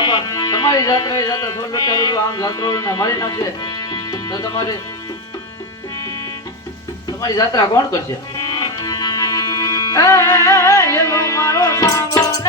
બાપા તમારી જાત્રા એ જાત્રા થોડ લટારું જો આમ જાત્રાઓને મારી નાખશે તો તમારી જાત્રા કોણ કરશે? એ મારો સાંભળો ને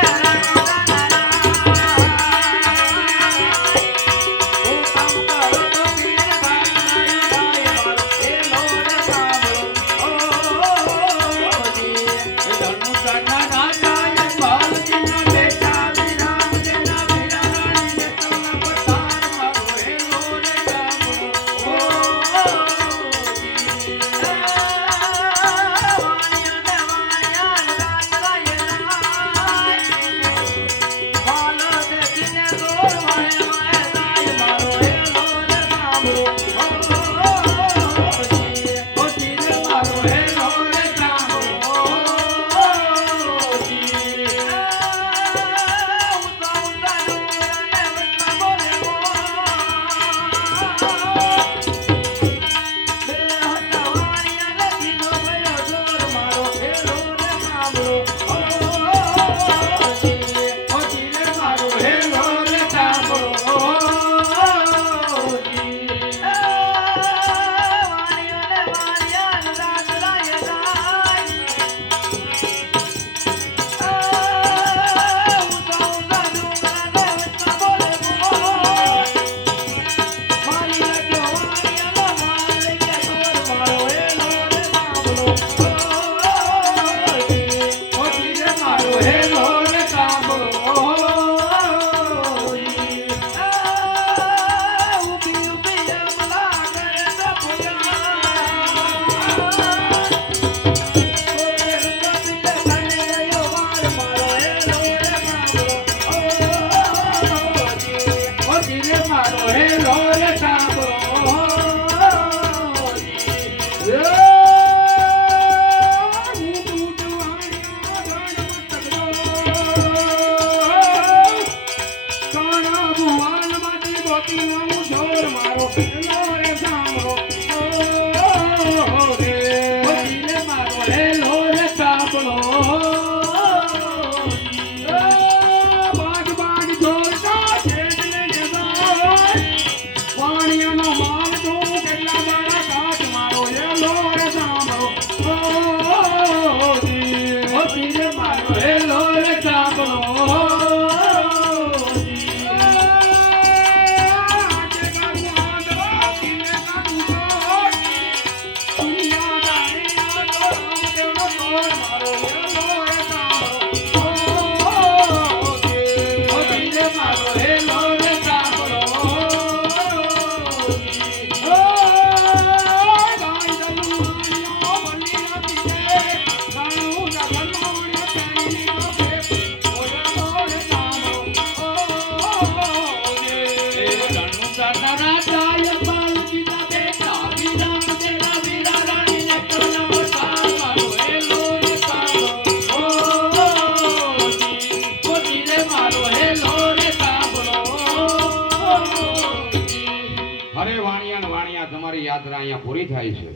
યાત્રા અહીંયા પૂરી થાય છે.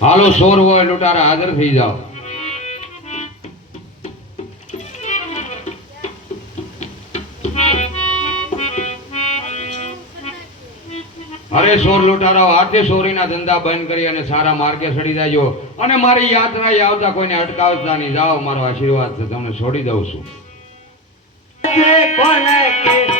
હાલો સોર હોય લૂંટારા હાજર થઈ જાઓ. અરે સોર લૂંટારાઓ આજે સોરીના ધંધા બંધ કરી અને સારા માર્ગે ચડી જાજો અને મારી યાત્રાએ આવતા કોઈને અટકાવતા નહીં. જાઓ, મારો આશીર્વાદ છે, તમને છોડી દઉં છું. કોને